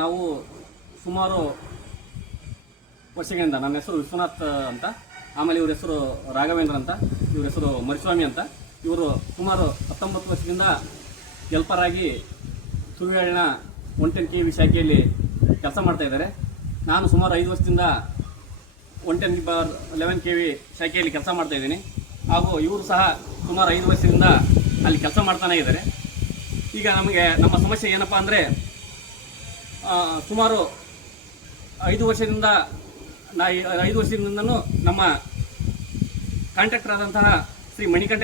ನಾವು ಸುಮಾರು ವರ್ಷಗಳಿಂದ, ನನ್ನ ಹೆಸರು ವಿಶ್ವನಾಥ್ ಅಂತ, ಆಮೇಲೆ ಇವ್ರ ಹೆಸರು ರಾಘವೇಂದ್ರ ಅಂತ, ಇವ್ರ ಹೆಸರು ಮರಿಸ್ವಾಮಿ ಅಂತ, ಇವರು ಸುಮಾರು 19 ವರ್ಷದಿಂದ ಹೆಲ್ಪರ್ ಆಗಿ ಸುಳ್ಳಿನ 110 KV ಶಾಖೆಯಲ್ಲಿ ಕೆಲಸ ಮಾಡ್ತಾ ಇದ್ದಾರೆ. ನಾನು ಸುಮಾರು 5 ವರ್ಷದಿಂದ 110/11 KV ಶಾಖೆಯಲ್ಲಿ ಕೆಲಸ ಮಾಡ್ತಾ ಇದ್ದೀನಿ. ಹಾಗೂ ಇವರು ಸಹ ಸುಮಾರು 5 ವರ್ಷದಿಂದ ಅಲ್ಲಿ ಕೆಲಸ ಮಾಡ್ತಾನೆ ಇದ್ದಾರೆ. ಈಗ ನಮಗೆ ನಮ್ಮ ಸಮಸ್ಯೆ ಏನಪ್ಪ ಅಂದರೆ, ಸುಮಾರು 5 ವರ್ಷದಿಂದನೂ ನಮ್ಮ ಕಾಂಟ್ರಾಕ್ಟರ್ ಆದಂತಹ ಶ್ರೀ ಮಣಿಕಂಠ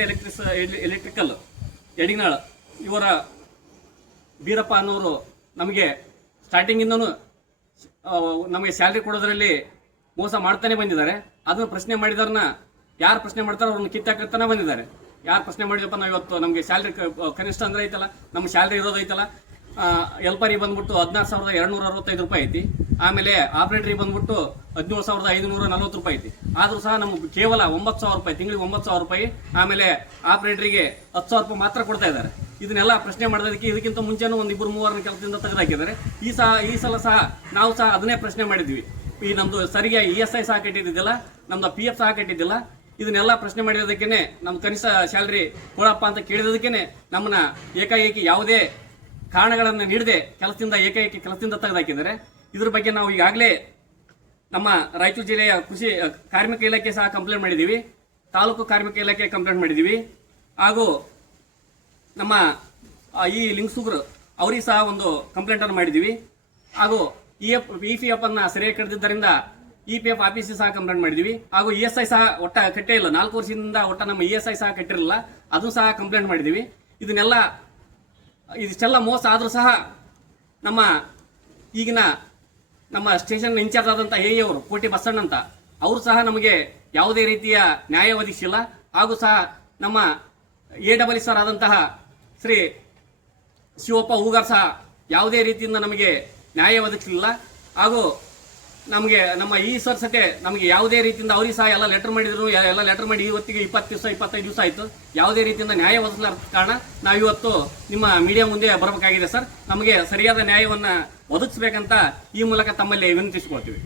ಎಲೆಕ್ಟ್ರಿಕಲ್ ಯಡಿನಾಳ್ ಇವರ ಬೀರಪ್ಪ ಅನ್ನೋರು ನಮಗೆ ಸ್ಟಾರ್ಟಿಂಗಿಂದನೂ ನಮಗೆ ಸ್ಯಾಲ್ರಿ ಕೊಡೋದ್ರಲ್ಲಿ ಮೋಸ ಮಾಡ್ತಾನೆ ಬಂದಿದ್ದಾರೆ. ಅದನ್ನು ಪ್ರಶ್ನೆ ಮಾಡಿದಾರನ್ನ ಯಾರು ಪ್ರಶ್ನೆ ಮಾಡ್ತಾರೋ ಅವ್ರನ್ನ ಕಿತ್ತಾಕ್ತಾನೆ ಬಂದಿದ್ದಾರೆ. ಯಾರು ಪ್ರಶ್ನೆ ಮಾಡಿದಪ್ಪ, ನಾವು ಇವತ್ತು ನಮಗೆ ಸ್ಯಾಲ್ರಿ ಕನಿಷ್ಠ ಅಂದ್ರೆ ಐತಲ್ಲ, ನಮ್ಮ ಸ್ಯಾಲ್ರಿ ಇರೋದೈತಲ್ಲ, ಹೆಲ್ಪರಿಗೆ ಬಂದ್ಬಿಟ್ಟು 16,265 ರೂಪಾಯಿ ಐತಿ. ಆಮೇಲೆ ಆಪರೇಟರಿಗೆ ಬಂದ್ಬಿಟ್ಟು 17,540 ರೂಪಾಯಿ ಐತಿ. ಆದರೂ ಸಹ ನಮಗೆ ಕೇವಲ 9,000 ರೂಪಾಯಿ, ತಿಂಗಳಿಗೆ 9,000 ರೂಪಾಯಿ, ಆಮೇಲೆ ಆಪರೇಟರಿಗೆ 10,000 ರೂಪಾಯಿ ಮಾತ್ರ ಕೊಡ್ತಾ ಇದ್ದಾರೆ. ಇದನ್ನೆಲ್ಲ ಪ್ರಶ್ನೆ ಮಾಡೋದಕ್ಕೆ ಇದಕ್ಕಿಂತ ಮುಂಚೆನೂ ಒಂದು 2-3 ಕೆಲಸದಿಂದ ತೆಗೆದುಹಾಕಿದ್ದಾರೆ. ಈ ಸಲ ಸಹ ನಾವು ಸಹ ಅದನ್ನೇ ಪ್ರಶ್ನೆ ಮಾಡಿದ್ವಿ. ಈ ನಮ್ದು ಸರಿಯಾಗಿ ESI ಸಹ ಕಟ್ಟಿದ್ದಿಲ್ಲ, ನಮ್ದು PF ಸಹ ಕಟ್ಟಿದ್ದಿಲ್ಲ. ಇದನ್ನೆಲ್ಲ ಪ್ರಶ್ನೆ ಮಾಡಿರೋದಕ್ಕೇನೆ ನಮ್ಮ ಕನಿಷ್ಠ ಸ್ಯಾಲ್ರಿ ಕೊಡಪ್ಪ ಅಂತ ಕೇಳಿದದಕ್ಕೇನೆ ನಮ್ಮನ್ನ ಏಕಾಏಕಿ ಯಾವುದೇ ಕಾರಣಗಳನ್ನು ನೀಡದೆ ಏಕಾಏಕಿ ಕೆಲಸದಿಂದ ತೆಗೆದುಹಾಕಿದ್ದಾರೆ. ಇದ್ರ ಬಗ್ಗೆ ನಾವು ಈಗಾಗಲೇ ನಮ್ಮ ರಾಯಚೂರು ಜಿಲ್ಲೆಯ ಕೃಷಿ ಕಾರ್ಮಿಕ ಇಲಾಖೆ ಸಹ ಕಂಪ್ಲೇಂಟ್ ಮಾಡಿದ್ದೀವಿ, ತಾಲೂಕು ಕಾರ್ಮಿಕ ಇಲಾಖೆ ಕಂಪ್ಲೇಂಟ್ ಮಾಡಿದ್ದೀವಿ, ಹಾಗೂ ನಮ್ಮ ಈ ಲಿಂಗಸೂಗರು ಅವರಿಗೆ ಸಹ ಒಂದು ಕಂಪ್ಲೇಂಟ್ ಅನ್ನು ಮಾಡಿದ್ದೀವಿ. ಹಾಗೂ EPF ಅನ್ನ ಸರಿಯಾಗಿ ಕಟ್ಟಿದ್ದರಿಂದ EPF ಆಫೀಸಿಗೆ ಸಹ ಕಂಪ್ಲೇಂಟ್ ಮಾಡಿದ್ದೀವಿ. ಹಾಗೂ ESI ಸಹ ಒಟ್ಟ ಕಟ್ಟೇ ಇಲ್ಲ, 4 ವರ್ಷದಿಂದ ಒಟ್ಟ ನಮ್ಮ ESI ಸಹ ಕಟ್ಟಿರಲಿಲ್ಲ, ಅದು ಸಹ ಕಂಪ್ಲೇಂಟ್ ಮಾಡಿದ್ದೀವಿ. ಇದಿಷ್ಟೆಲ್ಲ ಮೋಸ ಆದರೂ ಸಹ ನಮ್ಮ ಈಗಿನ ನಮ್ಮ ಸ್ಟೇಷನ್ ಇನ್ಚಾರ್ಜ್ ಆದಂಥ AE ಅವರು ಕೋಟಿ ಬಸಣ್ಣ ಅಂತ, ಅವರು ಸಹ ನಮಗೆ ಯಾವುದೇ ರೀತಿಯ ನ್ಯಾಯ ಒದಗಿಸಿಲ್ಲ. ಹಾಗೂ ಸಹ ನಮ್ಮ AEE ಸರ್ ಆದಂತಹ ಶ್ರೀ ಶಿವಪ್ಪ ಹೂಗಾರ್ ಸಹ ಯಾವುದೇ ರೀತಿಯಿಂದ ನಮಗೆ ನ್ಯಾಯ ಒದಗಿಸಲಿಲ್ಲ. ಹಾಗೂ ನಮಗೆ ನಮ್ಮ ಸರ್ ಸತೆ ನಮಗೆ ಯಾವುದೇ ರೀತಿಯಿಂದ ಅವರಿಗೆ ಸಹ ಎಲ್ಲ ಲೆಟರ್ ಮಾಡಿದ್ರು, ಎಲ್ಲ ಲೆಟರ್ ಮಾಡಿ ಇವತ್ತಿಗೆ 20 ದಿವಸ 25 ದಿವಸ ಆಯಿತು. ಯಾವುದೇ ರೀತಿಯಿಂದ ನ್ಯಾಯ ಒದಗಿಸಲಾರದ ಕಾರಣ ನಾವಿವತ್ತು ನಿಮ್ಮ ಮೀಡಿಯಾ ಮುಂದೆ ಬರಬೇಕಾಗಿದೆ ಸರ್. ನಮಗೆ ಸರಿಯಾದ ನ್ಯಾಯವನ್ನು ಒದಗಿಸಬೇಕಂತ ಈ ಮೂಲಕ ತಮ್ಮಲ್ಲಿ ವಿನಂತಿಸಿಕೊಳ್ತೀವಿ.